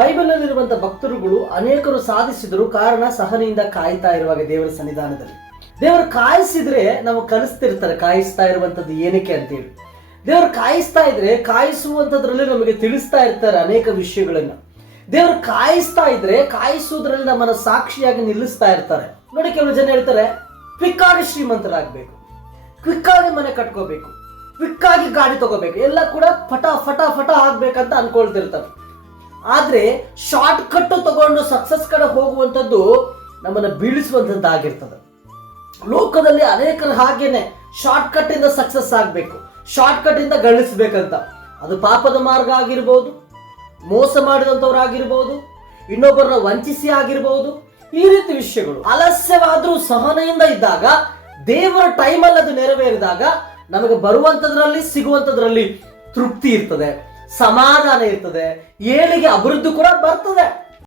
ಬೈಬಲಲ್ಲಿರುವಂತಹ ಭಕ್ತರುಗಳು ಅನೇಕರು ಸಾಧಿಸಿದರು ಕಾರಣ ಸಹನೆಯಿಂದ ಕಾಯ್ತಾ ಇರುವಾಗ ದೇವರ ಸನ್ನಿಧಾನದಲ್ಲಿ. ದೇವರು ಕಾಯಿಸಿದ್ರೆ ನಾವು ಕಲಿಸ್ತಿರ್ತಾರೆ, ಕಾಯಿಸ್ತಾ ಇರುವಂತದ್ದು ಏನಕ್ಕೆ ಅಂತೇಳಿ. ದೇವರು ಕಾಯಿಸ್ತಾ ಇದ್ರೆ ಕಾಯಿಸುವಂತದ್ರಲ್ಲಿ ನಮಗೆ ತಿಳಿಸ್ತಾ ಇರ್ತಾರೆ ಅನೇಕ ವಿಷಯಗಳನ್ನ. ದೇವರು ಕಾಯಿಸ್ತಾ ಇದ್ರೆ ಕಾಯಿಸುವುದ್ರಲ್ಲಿ ನಮ್ಮನ್ನ ಸಾಕ್ಷಿಯಾಗಿ ನಿಲ್ಲಿಸ್ತಾ ಇರ್ತಾರೆ. ನೋಡಿ ಕೆಲವು ಜನ ಹೇಳ್ತಾರೆ ಕ್ವಿಕ್ ಆಗಿ ಶ್ರೀಮಂತರಾಗಬೇಕು. ಕ್ವಿಕ್ ಆಗಿ ಮನೆ ಕಟ್ಕೋಬೇಕು. ಕ್ವಿಕ್ ಆಗಿ ಗಾಡಿ ತಗೋಬೇಕು. ಎಲ್ಲ ಕೂಡ ಫಟ ಫಟ ಫಟ ಆಗ್ಬೇಕಂತ ಅನ್ಕೊಳ್ತಿರ್ತಾರೆ. ಆದ್ರೆ ಶಾರ್ಟ್ ಕಟ್ ತಗೊಂಡು ಸಕ್ಸಸ್ ಕಡೆ ಹೋಗುವಂಥದ್ದು ನಮ್ಮನ್ನ ಬೀಳಿಸುವಂಥದ್ದಾಗಿರ್ತದೆ ಲೋಕದಲ್ಲಿ ಅನೇಕರು ಹಾಗೇನೆ ಶಾರ್ಟ್ ಇಂದ ಸಕ್ಸಸ್ ಆಗಬೇಕು ಶಾರ್ಟ್ ಕಟ್ ಇಂದ ಗಳಿಸ್ಬೇಕಂತ. ಅದು ಪಾಪದ ಮಾರ್ಗ ಆಗಿರ್ಬೋದು, ಮೋಸ ಮಾಡಿದಂಥವ್ರಾಗಿರ್ಬೋದು ಇನ್ನೊಬ್ಬರನ್ನ ವಂಚಿಸಿ ಆಗಿರ್ಬೋದು, ಈ ರೀತಿ ವಿಷಯಗಳು. ಅಲಸ್ಯವಾದರೂ ಸಹನೆಯಿಂದ ಇದ್ದಾಗ, ದೇವರ ಟೈಮಲ್ಲಿ ಅದು ನೆರವೇರಿದಾಗ, ನಮಗೆ ಬರುವಂಥದ್ರಲ್ಲಿ ಸಿಗುವಂಥದ್ರಲ್ಲಿ ತೃಪ್ತಿ ಇರ್ತದೆ. ಸಮಾಧಾನ ಇರ್ತದೆ ಏಳಿಗೆ ಅಭಿವೃದ್ಧಿ ಕೂಡ ಬರ್ತದೆ.